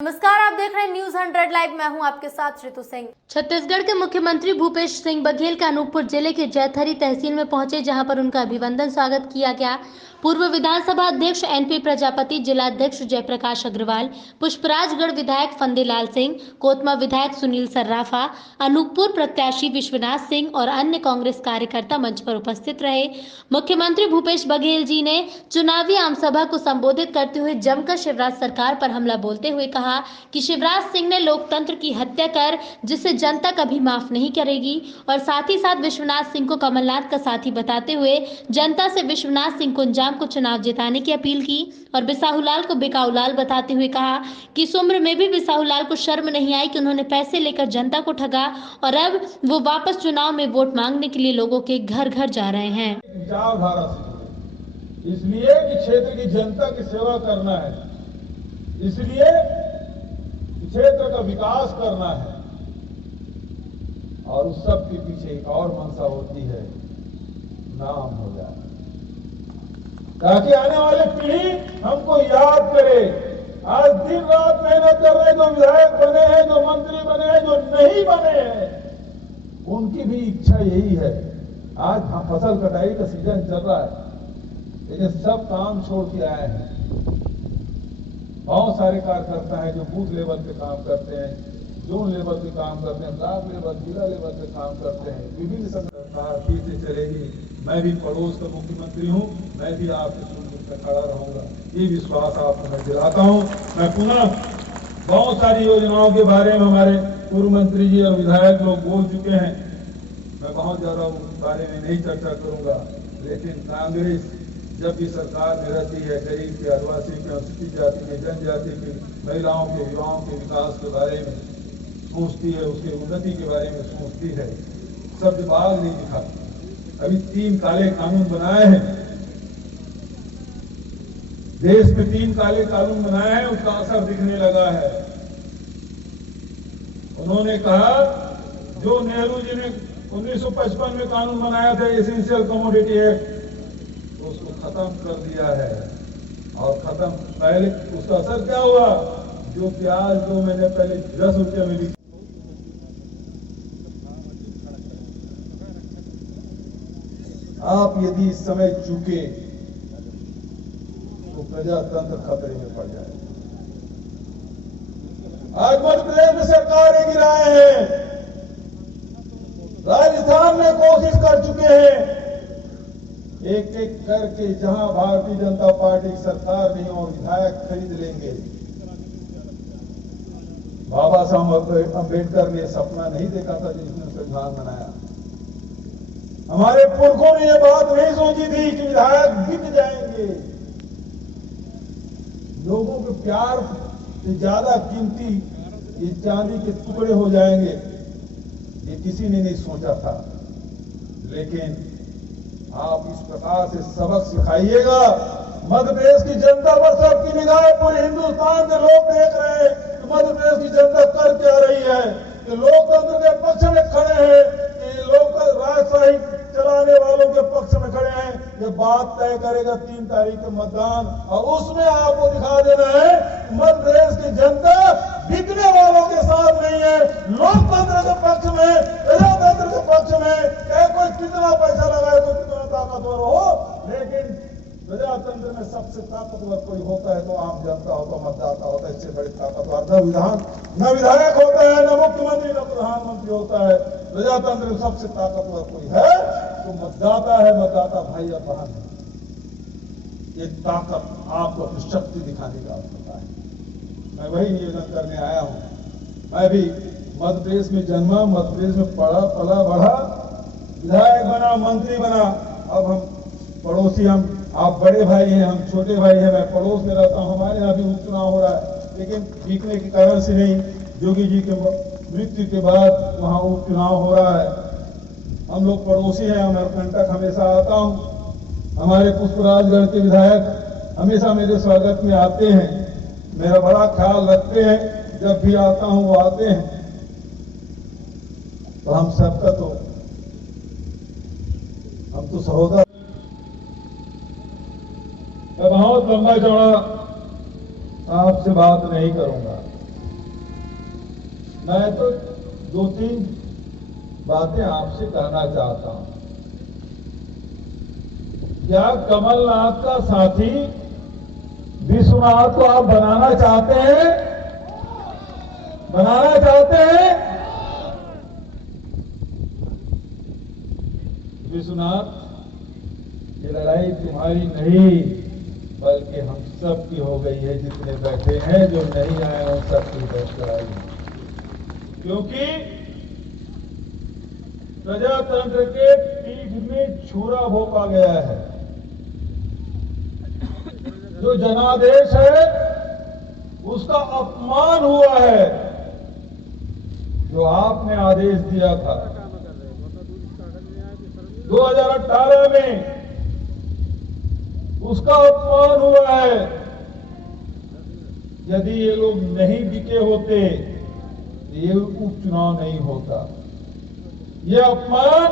नमस्कार, आप देख रहे हैं न्यूज 100 लाइव। मैं हूं आपके साथ ऋतु सिंह। छत्तीसगढ़ के मुख्यमंत्री भूपेश सिंह बघेल का अनूपपुर जिले के जैथरी तहसील में पहुंचे, जहां पर उनका अभिवंदन स्वागत किया गया। पूर्व विधानसभा अध्यक्ष एनपी प्रजापति, जिलाध्यक्ष जयप्रकाश अग्रवाल, पुष्पराजगढ़ विधायक फंदेलाल सिंह, कोतमा विधायक सुनील सर्राफा, अनूपपुर प्रत्याशी विश्वनाथ सिंह और अन्य कांग्रेस कार्यकर्ता मंच पर उपस्थित रहे। मुख्यमंत्री भूपेश बघेल जी ने चुनावी आमसभा को संबोधित करते हुए जमकर शिवराज सरकार पर हमला बोलते हुए कहा कि शिवराज सिंह ने लोकतंत्र की हत्या कर जिसे जनता कभी माफ नहीं करेगी, और साथ ही साथ विश्वनाथ सिंह को कमलनाथ का साथी बताते हुए जनता से विश्वनाथ सिंह कुंजाम को चुनाव जिताने की अपील की और बिसाहूलाल को बिकाऊलाल बताते हुए कहा कि इस उम्र में भी बिसाहूलाल को शर्म नहीं आई कि उन्होंने पैसे लेकर जनता को ठगा और अब वो वापस चुनाव में वोट मांगने के लिए लोगों के घर घर जा रहे हैं। विचारधारा से इसलिए कि क्षेत्र की जनता की सेवा करना है, इसलिए क्षेत्र का विकास करना है, और उस सब के पीछे एक और मंशा होती है, नाम हो जाए, ताकि आने वाली पीढ़ी हमको याद करे। आज दिन रात मेहनत कर रहे जो विधायक बने हैं, जो मंत्री बने हैं, जो नहीं बने हैं, उनकी भी इच्छा यही है। आज फसल कटाई का सीजन चल रहा है, लेकिन सब काम छोड़ के आए हैं। बहुत सारे कार्यकर्ता हैं जो बूथ लेवल पे काम करते हैं, जोन लेवल पे काम करते हैं, ब्लॉक लेवल, जिला लेवल पे काम करते हैं। विभिन्न सरकार फिर से चलेगी। मैं भी पड़ोस का मुख्यमंत्री हूं, मैं भी आपके सुन पर खड़ा रहूंगा, ये विश्वास आपको मैं दिलाता हूं। मैं पुनः बहुत सारी योजनाओं के बारे में हमारे पूर्व मंत्री जी और विधायक लोग बोल चुके हैं, मैं बहुत ज्यादा उस बारे में नहीं चर्चा करूंगा। लेकिन कांग्रेस जब भी सरकार में रहती है, गरीब के, आदिवासी के, अनुसूचित जाति के, जनजाति के, महिलाओं के, युवाओं के विकास के बारे में सोचती है, उसके उन्नति के बारे में सोचती है। सब दिमाग नहीं दिखा। अभी 3 काले कानून बनाए हैं, देश में 3 काले कानून बनाए हैं, उसका असर दिखने लगा है। उन्होंने कहा जो नेहरू जी ने 1955 में कानून बनाया था, एसेंशियल कमोडिटी एक्ट, तो उसको खत्म कर दिया है। और खत्म पहले उसका असर क्या हुआ? जो प्याज 2 महीने पहले 10 रुपये मिली, आप यदि इस समय चूके तो प्रजातंत्र खतरे में पड़ जाए। आज मध्य प्रदेश में सरकारें गिराए हैं, राजस्थान में कोशिश कर चुके हैं, एक एक करके जहां भारतीय जनता पार्टी की सरकार नहीं और विधायक खरीद लेंगे। बाबा साहब अम्बेडकर ने सपना नहीं देखा था जिसने संविधान बनाया। हमारे पुरखों ने यह बात नहीं सोची थी कि विधायक बिक जाएंगे। लोगों के प्यार से ज्यादा कीमती ये चांदी के टुकड़े हो जाएंगे, ये किसी ने नहीं सोचा था। लेकिन आप इस प्रकार से सबक सिखाइएगा। मध्य प्रदेश की जनता पर सबकी निगाह, पूरे हिंदुस्तान के लोग देख रहे हैं कि मध्य प्रदेश की जनता कर क्या रही है, कि लोकतंत्र के पक्ष में खड़े हैं, कि लोग राजशाही चलाने वालों के पक्ष में खड़े हैं। ये बात तय करेगा 3 तारीख का मतदान, और उसमें आपको दिखा देना है मध्य प्रदेश की जनता बिकने वालों के साथ नहीं है, लोकतंत्र के पक्ष में, प्रजातंत्र के पक्ष में। चाहे कोई कितना पैसा लगाए, कोई कितना ताकतवर हो, लेकिन प्रजातंत्र में सबसे ताकतवर कोई होता है तो आम जनता होता, मतदाता होता है। इससे बड़ी ताकतवर न विधायक होता है, न मुख्यमंत्री, न प्रधानमंत्री होता है। प्रजातंत्र में सबसे ताकतवर कोई है तो मतदाता है, मतदाता भाई और बहन है। ये ताकत आपको अपनी शक्ति दिखाने का होता है। मैं वही निवेदन करने आया हूं। मैं भी मध्य प्रदेश में जन्मा, मध्य प्रदेश में पढ़ा, पला बढ़ा, विधायक बना, मंत्री बना। अब हम पड़ोसी, हम आप बड़े भाई हैं, हम छोटे भाई हैं। मैं पड़ोस में रहता हूं, हमारे यहाँ भी उपचुनाव हो रहा है, लेकिन जीतने के कारण से नहीं, योगी जी के मृत्यु के बाद वहां उपचुनाव हो रहा है। हम लोग पड़ोसी हैं, मैं कंटक हमेशा आता हूं। हमारे पुष्पराजगढ़ के विधायक हमेशा मेरे स्वागत में आते हैं, मेरा बड़ा ख्याल रखते हैं। जब भी आता हूं वो आते हैं। तो हम सबका तो हम तो सहोदर। मैं बहुत लंबा चौड़ा आपसे बात नहीं करूंगा। मैं तो 2-3 बातें आपसे कहना चाहता हूं। क्या कमलनाथ का साथी विश्वनाथ को आप बनाना चाहते हैं? बनाना चाहते हैं? विश्वनाथ, ये लड़ाई तुम्हारी नहीं बल्कि हम सब की हो गई है। जितने बैठे हैं, जो नहीं आए उन सब की लड़ाई है। क्योंकि प्रजातंत्र के पीठ में छुरा भोंका गया है। जो जनादेश है उसका अपमान हुआ है। जो आपने आदेश दिया था 2018 में, उसका अपमान हुआ है। यदि ये लोग नहीं बिके होते तो ये उपचुनाव नहीं होता। ये अपमान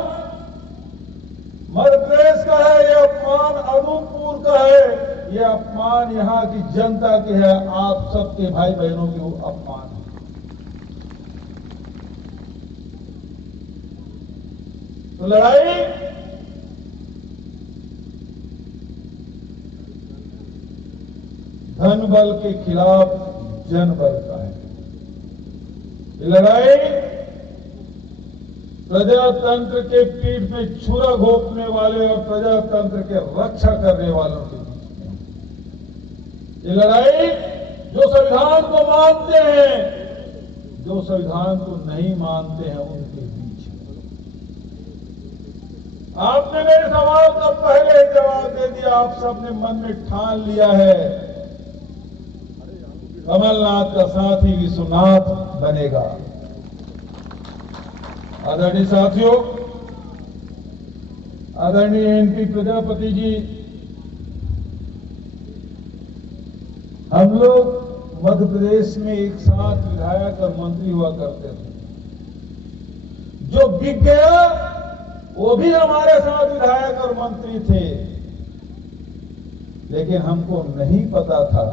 मध्य प्रदेश का है, ये अपमान अनूपपुर का है, ये अपमान यहां की जनता के है, आप सबके भाई बहनों की अपमान है। तो लड़ाई धन बल के खिलाफ जन बल का है। ये लड़ाई प्रजातंत्र के पीठ में छुरा घोंपने वाले और प्रजातंत्र के रक्षा करने वालों के बीच में। ये लड़ाई जो संविधान को मानते हैं, जो संविधान को नहीं मानते हैं, उनके बीच में। आपने मेरे सवाल का पहले ही जवाब दे दिया। आप सबने मन में ठान लिया है कमलनाथ का साथी विश्वनाथ बनेगा। आदरणीय साथियों, आदरणीय एनपी प्रजापति जी, हम लोग मध्य प्रदेश में एक साथ विधायक और मंत्री हुआ करते थे। जो बिक गया वो भी हमारे साथ विधायक और मंत्री थे, लेकिन हमको नहीं पता था